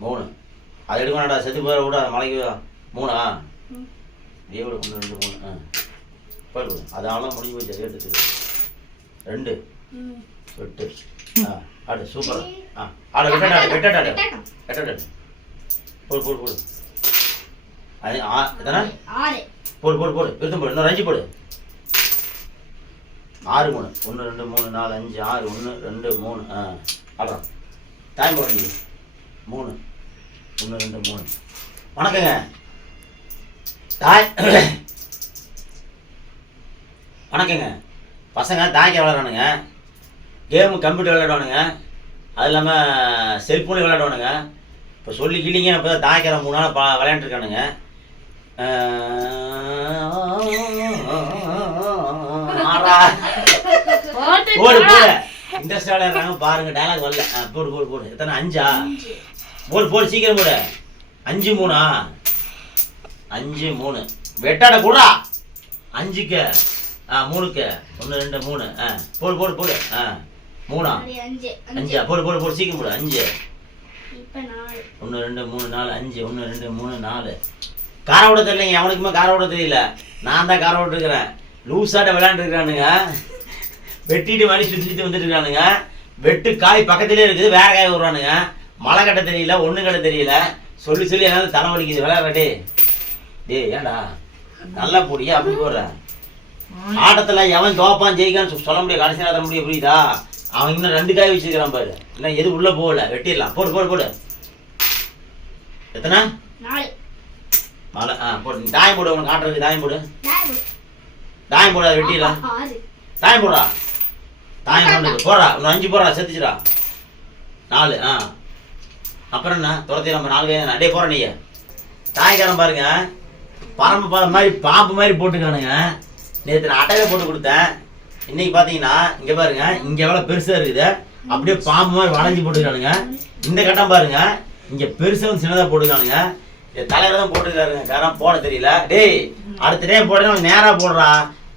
மூணு அது எடுக்க வேண்டாம் செத்து போய் விட மலைக்கு மூணா விட ஒன்று ரெண்டு மூணு ஆ. போயிடு அது அவ்வளோ முடிஞ்சு போச்சு அது எடுத்துட்டு. ரெண்டு. எட்டு. ஆ ஆடு சூப்பர். ஆ ஆடு வெட்டாடு வெட்டாடு வெட்டாடு போடு போடு போடு. அது ஆ எத்தனை? போடு போடு போடு. விருத்தம் போடு. இன்னொரு அஞ்சு போடு. ஆறு மூணு. ஒன்று ரெண்டு மூணு நாலு அஞ்சு ஆறு ஒன்று ரெண்டு மூணு. ஆ அப்புறம் டைம் போட மூணு. ஒன்று ரெண்டு மூணு. வணக்கங்க. தாய் வணக்கங்க. பசங்க தாய்க்க விளையாடுறானுங்க கேமு கம்ப்யூட்டர் விளையாடுவானுங்க. அது இல்லாமல் செல்ஃபோனு விளையாடுவானுங்க. இப்போ சொல்லிக்கிட்டீங்க இப்போ தான் தாய்க்கிற மூணு நாள் ப விளையாண்டுருக்கானுங்க போடு போடு. இன்ட்ரெஸ்ட் விளையாடுறாங்க பாருங்க டயலாக் வரல. போடு போடு போடு. எத்தனை? அஞ்சா? போடு போடு சீக்கிரம் போடு. அஞ்சு மூணா? அஞ்சு மூணு. வெட்டாட கூடா அஞ்சுக்கு. ஆ மூணுக்கு. ஒன்று ரெண்டு மூணு. ஆ போடு போடு போடு. ஆ மூணா? அஞ்சு போடு போடு போடு சீக்கிரம் போடு. அஞ்சு. ஒன்று ரெண்டு மூணு நாலு. அஞ்சு ஒன்று ரெண்டு மூணு நாலு. காரை விட தெரியலைங்க. அவனுக்குமே காரை விட தெரியல. நான் தான் காரை விட்டுருக்கிறேன் லூஸாட்ட விளையாண்டுருக்கானுங்க வெட்டிட்டு வழி சுற்றிட்டு வந்துட்டு இருக்கானுங்க. வெட்டு காய் பக்கத்துலேயே இருக்குது வேற காய் விடுறானுங்க மழை கட்ட தெரியல ஒண்ணு கட்ட தெரியல. சொல்லி சொல்லி ஏதாவது தலை வலிக்குது விளையாடுற டே ஏன்டா? நல்லா போடியா அப்படி போடுற. ஆட்டத்துல எவன் தோப்பான் ஜெயிக்கான்னு சொல்ல முடியாது கடைசி நேரத்தில் முடிய புரியுதா? அவன் இன்னும் ரெண்டு காய் வச்சிருக்கிறான் பாரு. இன்னும் எது உள்ள போகல வெட்டிடலாம். போடு போடு போடு. எத்தனை? மழை ஆ போடு. தாயம் போடு உனக்கு காட்டுறதுக்கு தாயம் போடு. தாயம் போடு. அதை வெட்டிடலாம். தாயம் போடுறா? தாயம் போடு இன்னும் அஞ்சு போடுறா செத்துச்சுடா நாலு ஆ. அப்புறம் என்ன? துரத்தி நம்ம நாலு கை அடே போகிற நீ தாய்க்காரன் பாருங்க. பரம்பு பாதம் மாதிரி பாம்பு மாதிரி போட்டுக்கானுங்க. நேற்று நான் அட்டையில போட்டு கொடுத்தேன். இன்னைக்கு பார்த்தீங்கன்னா இங்கே பாருங்க இங்கே எவ்வளோ பெருசாக இருக்குது. அப்படியே பாம்பு மாதிரி வளைஞ்சு போட்டுக்கானுங்க. இந்த கட்டம் பாருங்க இங்கே பெருசாக சின்னதாக போட்டுக்கானுங்க. தலையில தான் போட்டுருக்காருங்க. காரணம் போட தெரியல. டேய் அடுத்த டே போடுறேன் நேராக போடுறா.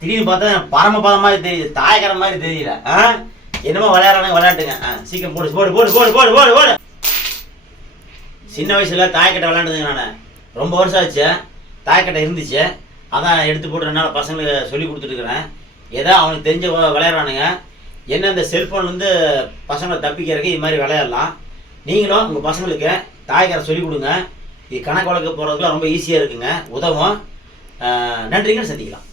திடீர்னு பார்த்தா பரமபதம் மாதிரி தெரியுது தாயக்கரம் மாதிரி தெரியல. ஆ? என்னமோ விளையாடுறானுங்க விளையாட்டுங்க. ஆ சீக்கிரம் போடு போடு போடு போடு போடு போடு போடு. சின்ன வயசுல தாயக்கட்டை விளையாண்டுதுங்க நான். ரொம்ப வருஷம் ஆச்சு. தாயக்கட்டை இருந்துச்சு. அதான் எடுத்து போட்டு ரெண்டு நாள் பசங்களுக்கு சொல்லி கொடுத்துட்டுருக்குறேன். ஏதோ அவனுக்கு தெரிஞ்ச விளையாடுறானுங்க. என்ன இந்த செல்ஃபோன் வந்து பசங்களை தப்பிக்கிறதுக்கு இது மாதிரி விளையாடலாம். நீங்களும் உங்கள் பசங்களுக்கு தாய்க்காரை சொல்லி கொடுங்க. இது கணக்கு வழக்கு போகிறதுக்குலாம் ரொம்ப ஈஸியாக இருக்குங்க. உதவும். ஆஹ் நன்றிங்க. சந்திக்கலாம்.